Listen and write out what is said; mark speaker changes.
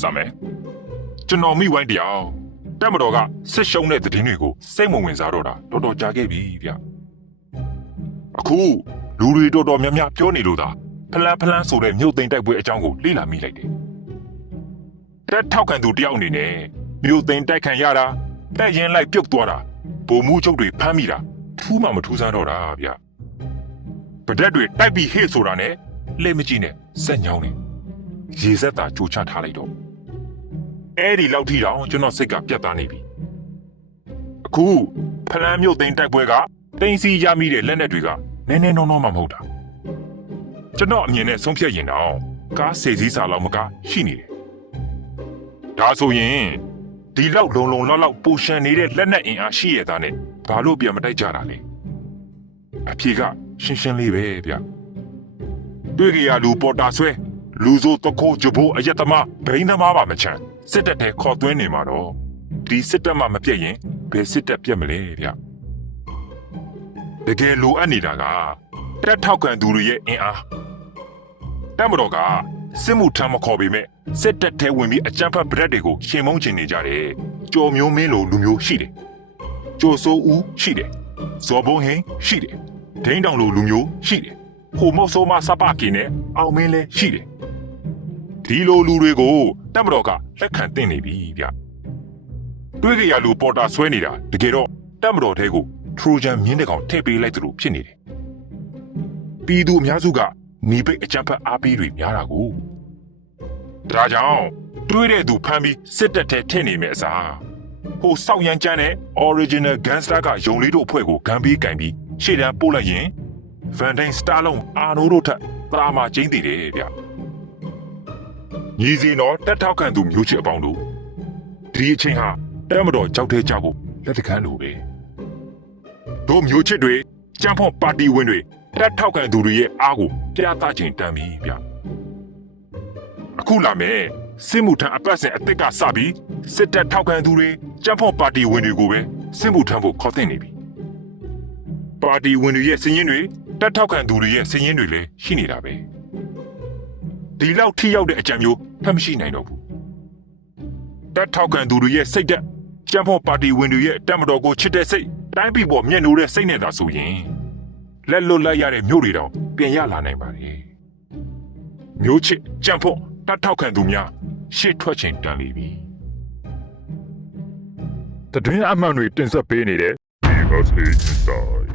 Speaker 1: စမယ်ကျွန်တော်မိဝိုင်းတရားတက်မတော်ကစစ်ရှုံးတဲ့သတင်းတွေကိုစိတ်မဝင်စားတော့တာတော်တော်ကြာခဲ့ပြီဗျအခုလူတွေတော်တော်များများပြောနေလို့သာဖလန်ဖလန်ဆိုတဲ့မြို့သိမ်းတိုက်ပွဲအကြောင်းကိုလေ့လာမိလိုက်တယ်တက်ထောက်ခံသူတယောက်အနေနဲ့မြို့သိမ်းတိုက်ခံရတာတက်ရင်လိုက်ပြုတ်သွားတာဗိုလ်မှုချုပ်တွေဖမ်းမိတာထူးမှမထူးဆန်းတော့တာဗျပဒက်တွေတိုက်ပြီးဟေ့ဆိုတာနဲ့လက်မကြည့်နဲ့စက်ညောင်းနေ ရေဆက်သာကြိုချထားလိုက်တော့အဲ့ဒီလောက်ထိတောင်ကျွန်တော်စိတ်ကပြတ်သားနေပြီအခုဖလန်းမြို့သိမ်းတိုက်ပွဲကတင်းစီရမိတဲ့လက်နက်တွေကနည်းနည်းနောနောမှမဟုတ်တာကျွန်တော်အမြင်နဲ့ဆုံးဖြတ်ရင်တော့ကားစေစည်းစာလောက်မကရှိနေတယ်ဒါဆိုရင်ဒီလောက်လုံလုံလောက်လောက်ပူရှန်နေတဲ့လက်နက်အင်အားရှိရတာနဲ့ဘာလို့ပြန်မတိုက်ကြတာလဲအဖြေကရှင်းရှင်းလေးပဲဗျတွေ့ကြရလူပေါ်တာဆွဲ လူဆိုတခိုးကြဖို့အယက်သမားဘိန်းသမားပါမချမ်းစစ်တပ်ထဲခေါ်သွင်းနေမှာတော့ဒီစစ်တပ်မှမပြတ်ရင်ဘယ်စစ်တပ်ပြတ်မလဲဗျတကယ်လိုအပ်နေတာကတက်ထောက်ကန်သူတွေရဲ့အင်အားတက်မတော်ကစစ်မှုထမ်းမခေါ်ပေမဲ့စစ်တပ်ထဲဝင်ပြီးအကြမ်းဖက်ဗရက်တွေကိုရှင်မုန်းချင်နေကြတယ်ကြော်မျိုးမင်းလိုလူမျိုးရှိတယ်ကြော်စိုးဦးရှိတယ်ဇော်ဘုံဟင်းရှိတယ်ဒိန်းတောင်လိုလူမျိုးရှိတယ်ဟိုမောက်ဆိုးမစပကင်းနဲ့အောင်မင်းလည်းရှိတယ် ဒီလိုလူတွေကိုတက်မတော်ကလက်ခံတင်နေပြီဗျတွေးကြရလူပေါ်တာဆွဲနေတာတကယ်တော့တက်မတော်တဲကိုထရိုဂျန်မြင်းတဲ့ကောင်ထည့်ပေးလိုက်သလိုဖြစ်နေတယ်ပြည်သူအများစုကနေပိတ်အကြမ်းဖက်အားပေးတွေများတာကိုဒါကြောင့်တွေးတဲ့သူဖမ်းပြီးစစ်တပ်ထဲထည့်နေမယ်အစားဟိုစောက်ရန်ကျန်းတဲ့ original gangster ကယုံလေးတို့အဖွဲ့ကိုဂမ်းပြီးကင်ပြီးရှေ့တန်းပို့လိုက်ရင် Van Dine Star လုံးအာနိုတို့ထက်သရာမာကျင်းတည်တယ်ဗျ ညီစီတော်တက်ထောက်ခံသူမျိုးချစ်အပေါင်းတို့ဒီအချိန်ဟာတဲမတော်ကြောက်တဲ့ကြောက်ကိုလက်တကမ်းလိုပဲတို့မျိုးချစ်တွေကြံ့ဖွန်ပါတီဝင်တွေတက်ထောက်ခံသူတွေရဲ့အားကိုပြသချိန်တန်ပြီဗျအခုလာမယ်စစ်မှုထမ်းအပတ်စဉ်အစ်စ်ကစပြီးစစ်တပ်ထောက်ခံသူတွေကြံ့ဖွန်ပါတီဝင်တွေကိုပဲစစ်မှုထမ်းဖို့ခေါ်သင့်နေပြီပါတီဝင်တွေရဲ့စည်ရင်းတွေတက်ထောက်ခံသူတွေရဲ့စည်ရင်းတွေလည်းရှိနေတာပဲ ဒီလောက်ထိရောက်တဲ့အကြံမျိုးဖတ်မရှိနိုင်တော့ဘူးတက်ထောက်ကန်သူတွေရဲ့စိတ်သက်ကြံ့ဖို့ပါတီဝင်တွေရဲ့တက်မတော်ကိုချစ်တဲ့စိတ်တိုင်းပြည်ပေါ်မျက်နှိုးတဲ့စိတ်နဲ့သာဆိုရင်လက်လွတ်လိုက်ရတဲ့မျိုးတွေတော့ပြန်ရလာနိုင်ပါလေမျိုးချစ်ကြံ့ဖို့တက်ထောက်ကန်သူများရှေ့ထွက်ချိန်တန်လိပြီတတွင်းအမှန်တွေတင်ဆက်ပေးနေတဲ့ Because Inside